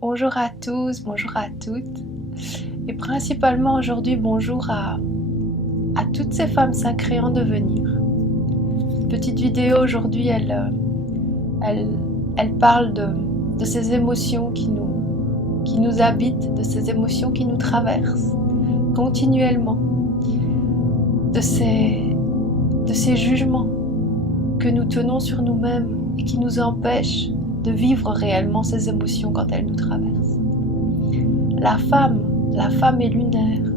Bonjour à tous, bonjour à toutes, et principalement aujourd'hui bonjour à toutes ces femmes sacrées en devenir. Cette petite vidéo aujourd'hui, elle parle de ces émotions qui nous habitent, de ces émotions qui nous traversent continuellement, de ces jugements que nous tenons sur nous-mêmes et qui nous empêchent de vivre réellement ces émotions quand elles nous traversent. La femme est lunaire,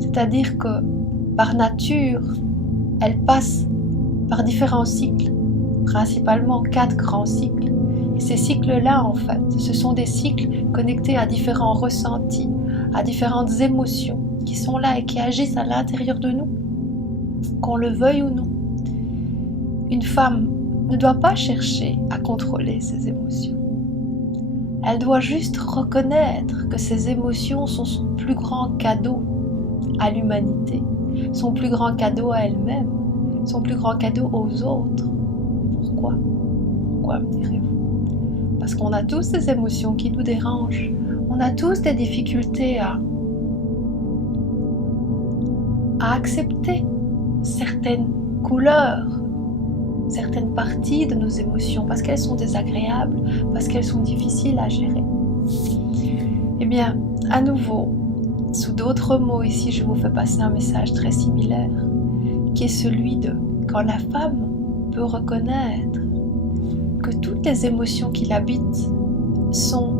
c'est-à-dire que par nature, elle passe par différents cycles, principalement 4 grands cycles. Et ces cycles-là, en fait, ce sont des cycles connectés à différents ressentis, à différentes émotions qui sont là et qui agissent à l'intérieur de nous, qu'on le veuille ou non. Une femme ne doit pas chercher à contrôler ses émotions. Elle doit juste reconnaître que ses émotions sont son plus grand cadeau à l'humanité, son plus grand cadeau à elle-même, son plus grand cadeau aux autres. Pourquoi ? Pourquoi, me direz-vous ? Parce qu'on a tous ces émotions qui nous dérangent. On a tous des difficultés à accepter certaines couleurs, certaines parties de nos émotions, parce qu'elles sont désagréables, parce qu'elles sont difficiles à gérer. Eh bien, à nouveau, sous d'autres mots, ici je vous fais passer un message très similaire, qui est celui de quand la femme peut reconnaître que toutes les émotions qui l'habitent sont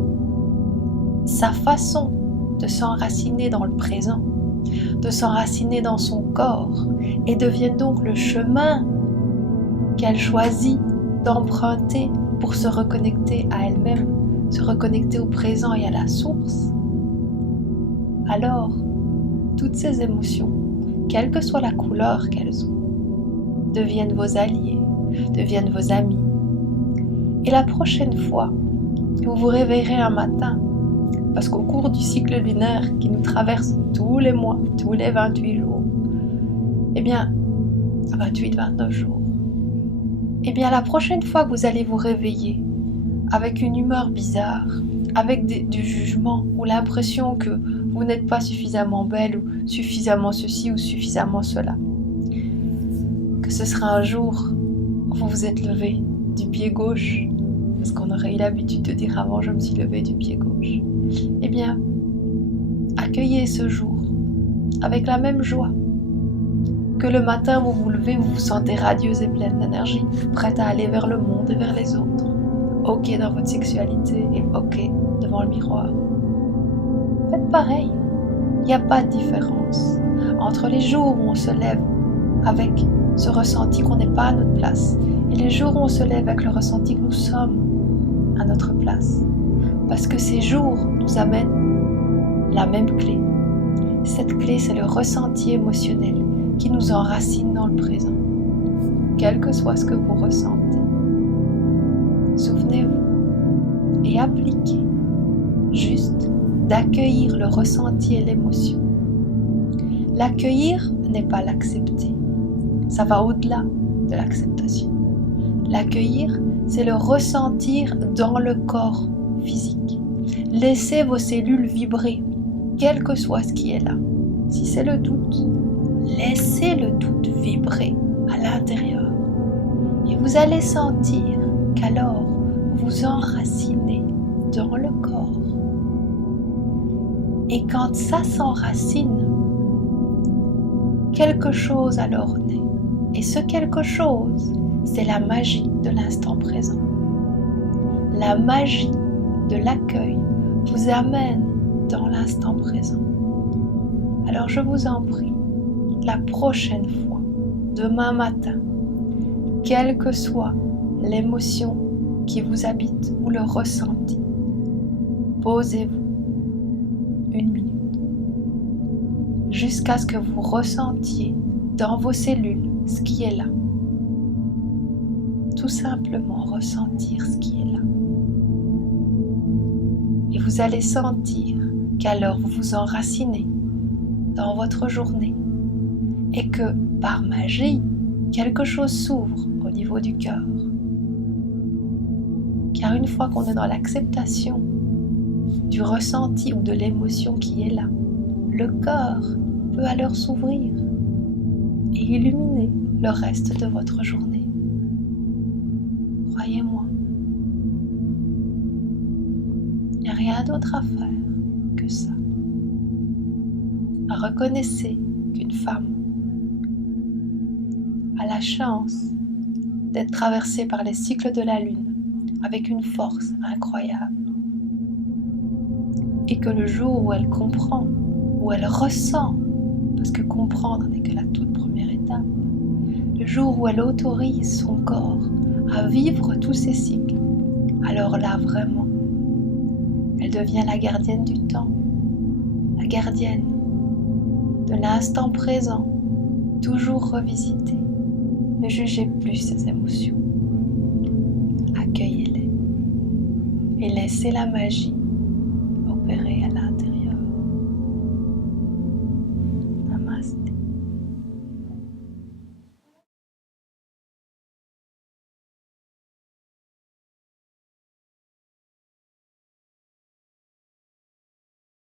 sa façon de s'enraciner dans le présent, de s'enraciner dans son corps, et deviennent donc le chemin qu'elle choisit d'emprunter pour se reconnecter à elle-même, se reconnecter au présent et à la source, alors toutes ces émotions, quelle que soit la couleur qu'elles ont, deviennent vos alliés, deviennent vos amis. Et la prochaine fois que vous vous réveillerez un matin, parce qu'au cours du cycle lunaire qui nous traverse tous les mois, tous les 28 jours, 28-29 jours, la prochaine fois que vous allez vous réveiller avec une humeur bizarre, avec du jugement ou l'impression que vous n'êtes pas suffisamment belle ou suffisamment ceci ou suffisamment cela, que ce sera un jour où vous vous êtes levé du pied gauche, parce qu'on aurait eu l'habitude de dire avant je me suis levé du pied gauche, accueillez ce jour avec la même joie que le matin vous vous levez, vous vous sentez radieuse et pleine d'énergie, prête à aller vers le monde et vers les autres, ok dans votre sexualité et ok devant le miroir. Faites pareil, il n'y a pas de différence entre les jours où on se lève avec ce ressenti qu'on n'est pas à notre place et les jours où on se lève avec le ressenti que nous sommes à notre place. Parce que ces jours nous amènent la même clé. Cette clé, c'est le ressenti émotionnel qui nous enracine dans le présent, quel que soit ce que vous ressentez. Souvenez-vous et appliquez juste d'accueillir le ressenti et l'émotion. L'accueillir n'est pas l'accepter, ça va au-delà de l'acceptation. L'accueillir, c'est le ressentir dans le corps physique. Laissez vos cellules vibrer, quel que soit ce qui est là. Si c'est le doute, laissez le doute vibrer à l'intérieur. Et vous allez sentir qu'alors vous enracinez dans le corps. Et quand ça s'enracine, quelque chose alors naît. Et ce quelque chose, c'est la magie de l'instant présent. La magie de l'accueil vous amène dans l'instant présent. Alors je vous en prie, la prochaine fois, demain matin, quelle que soit l'émotion qui vous habite ou le ressenti, posez-vous 1 minute jusqu'à ce que vous ressentiez dans vos cellules ce qui est là. Tout simplement ressentir ce qui est là. Et vous allez sentir qu'alors vous vous enracinez dans votre journée et que par magie, quelque chose s'ouvre au niveau du cœur. Car une fois qu'on est dans l'acceptation, du ressenti ou de l'émotion qui est là, le corps peut alors s'ouvrir et illuminer le reste de votre journée. Croyez-moi, il n'y a rien d'autre à faire que ça. Reconnaissez qu'une femme a la chance d'être traversée par les cycles de la lune avec une force incroyable. Et que le jour où elle comprend, où elle ressent, parce que comprendre n'est que la toute première étape, le jour où elle autorise son corps à vivre tous ces cycles, alors là vraiment, elle devient la gardienne du temps, la gardienne de l'instant présent, toujours revisité. Ne jugez plus ces émotions, accueillez-les et laissez la magie